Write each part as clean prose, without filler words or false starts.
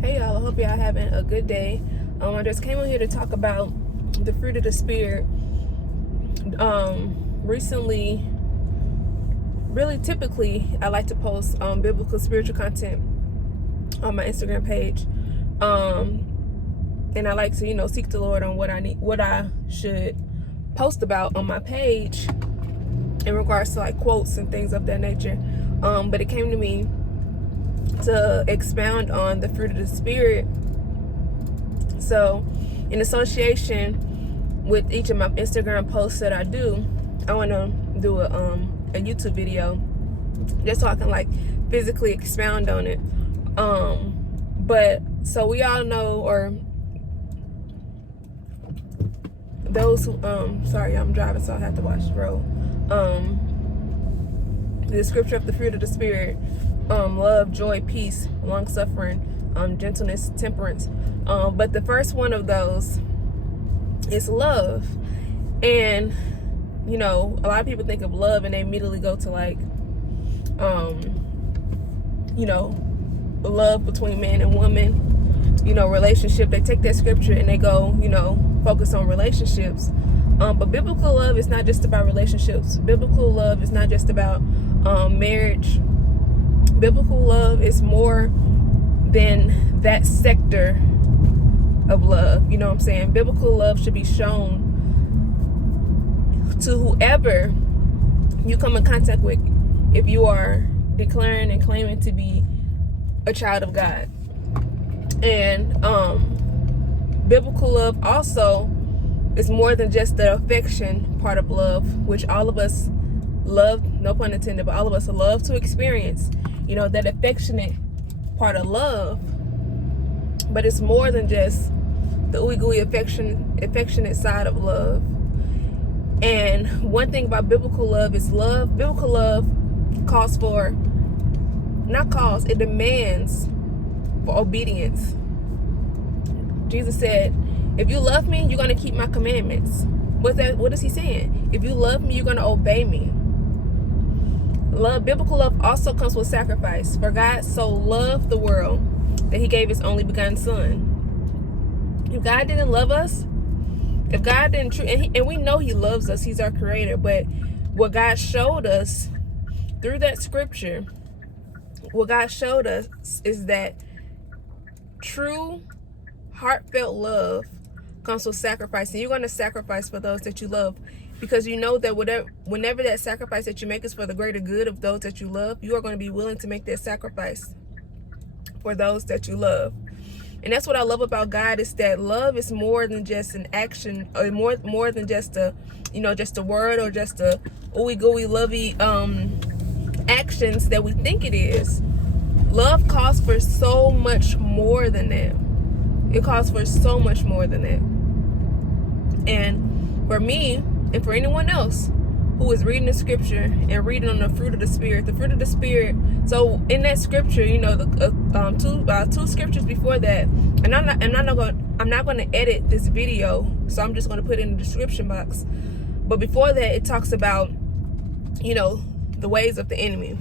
Hey y'all, I hope y'all having a good day. I just came on here to talk about the fruit of the spirit. Recently, really typically, I like to post biblical spiritual content on my Instagram page. And I like to, seek the Lord on what I should post about on my page in regards to like quotes and things of that nature. But it came to me to expound on the fruit of the spirit. So in association with each of my Instagram posts that I do, I want to do a YouTube video just so I can like physically expound on it. But so we all know, or those who sorry, I'm driving so I have to watch the road. The scripture of the fruit of the spirit, love, joy, peace, long suffering, gentleness, temperance. But the first one of those is love. And a lot of people think of love and they immediately go to like love between man and woman, relationship. They take that scripture and they go, focus on relationships. But biblical love is not just about relationships. Biblical love is not just about marriage. Biblical love is more than that sector of love. You know what I'm saying? Biblical love should be shown to whoever you come in contact with if you are declaring and claiming to be a child of God. And biblical love also is more than just the affection part of love, which all of us love, no pun intended, but all of us love to experience, that affectionate part of love. But it's more than just the ooey gooey affectionate side of love. And one thing about biblical love is biblical love it demands for obedience. Jesus said, if you love me, you're going to keep my commandments. What is he saying? If you love me, you're going to obey me. Biblical love also comes with sacrifice. For God so loved the world that he gave his only begotten son. If God didn't love us, if God didn't, and we know he loves us, he's our creator, but what God showed us through that scripture, what God showed us is that true heartfelt love comes with sacrifice. And you're going to sacrifice for those that you love, because you know that whenever that sacrifice that you make is for the greater good of those that you love, you are going to be willing to make that sacrifice for those that you love. And that's what I love about God, is that love is more than just an action, or more than just a word, or just a ooey gooey lovey actions that we think it is. Love calls for so much more than that. It calls for so much more than that. And for me, and for anyone else who is reading the scripture and reading on the fruit of the spirit, so in that scripture, the two scriptures before that, and I'm not going to edit this video, so I'm just going to put it in the description box. But before that, it talks about the ways of the enemy,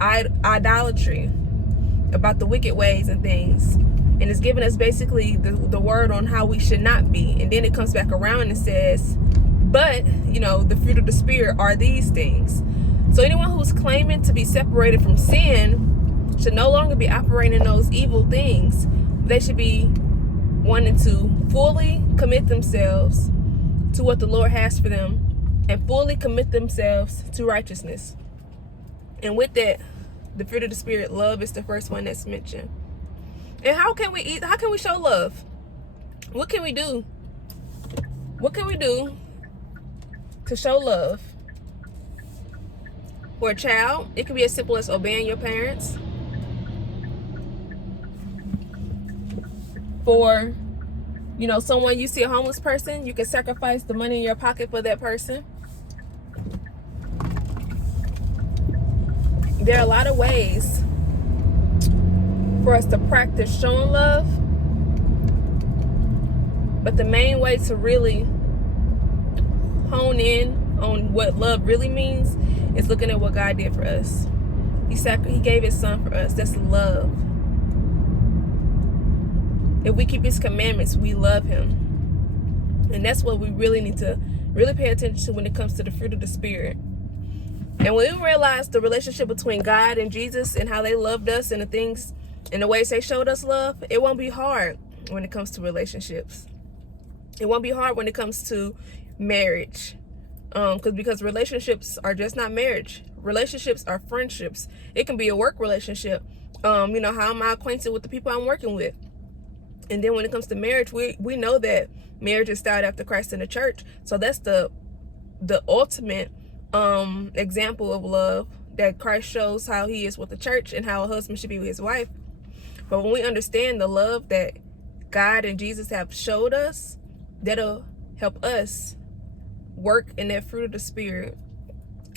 idolatry, about the wicked ways and things. And it's giving us basically the word on how we should not be. And then it comes back around and says, but, the fruit of the spirit are these things. So anyone who's claiming to be separated from sin should no longer be operating in those evil things. They should be wanting to fully commit themselves to what the Lord has for them, and fully commit themselves to righteousness. And with that, the fruit of the spirit, love, is the first one that's mentioned. And how can we show love? What can we do? What can we do to show love? For a child, it can be as simple as obeying your parents. For, someone, you see a homeless person, you can sacrifice the money in your pocket for that person. There are a lot of ways for us to practice showing love, but the main way to really hone in on what love really means is looking at what God did for us. He gave his son for us. That's love. If we keep his commandments, we love him. And that's what we really need to really pay attention to when it comes to the fruit of the Spirit. And when we realize the relationship between God and Jesus and how they loved us and the things and the ways they showed us love, it won't be hard when it comes to relationships. It won't be hard when it comes to marriage. Because relationships are just not marriage. Relationships are friendships. It can be a work relationship. How am I acquainted with the people I'm working with? And then when it comes to marriage, we know that marriage is started after Christ in the church. So that's the ultimate example of love, that Christ shows how he is with the church and how a husband should be with his wife. But when we understand the love that God and Jesus have showed us, that'll help us work in that fruit of the Spirit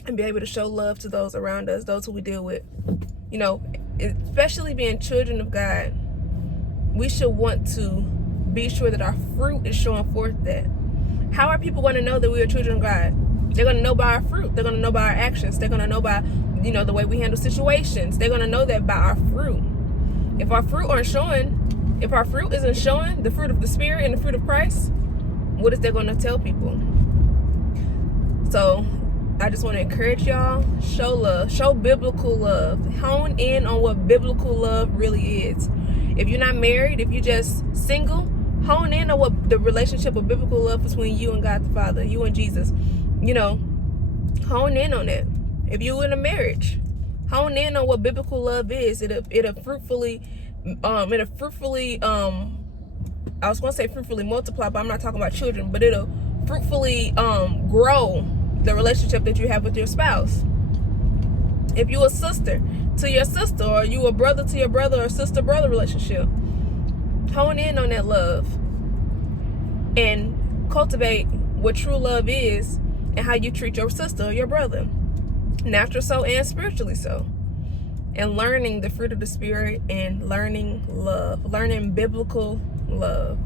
and be able to show love to those around us, those who we deal with. Especially being children of God, we should want to be sure that our fruit is showing forth that. How are people going to know that we are children of God? They're going to know by our fruit. They're going to know by our actions. They're going to know by, the way we handle situations. They're going to know that by our fruit. If our fruit isn't showing the fruit of the Spirit and the fruit of Christ, what is that going to tell people? So I just want to encourage y'all, show love, show biblical love. Hone in on what biblical love really is. If you're not married, if you're just single, hone in on what the relationship of biblical love between you and God the Father, you and Jesus. Hone in on that. If you're in a marriage, hone in on what biblical love is. It'll fruitfully I was going to say fruitfully multiply, but I'm not talking about children, but it'll fruitfully grow the relationship that you have with your spouse. If you a sister to your sister, or you a brother to your brother, or sister-brother relationship, hone in on that love and cultivate what true love is and how you treat your sister or your brother, natural so and spiritually so. And learning the fruit of the Spirit and learning love, learning biblical love.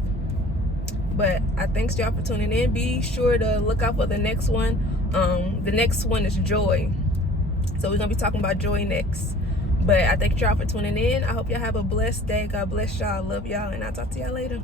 But I thanks y'all for tuning in. Be sure to look out for the next one. The next one is joy. So we're going to be talking about joy next. But I thank y'all for tuning in. I hope y'all have a blessed day. God bless y'all. Love y'all. And I'll talk to y'all later.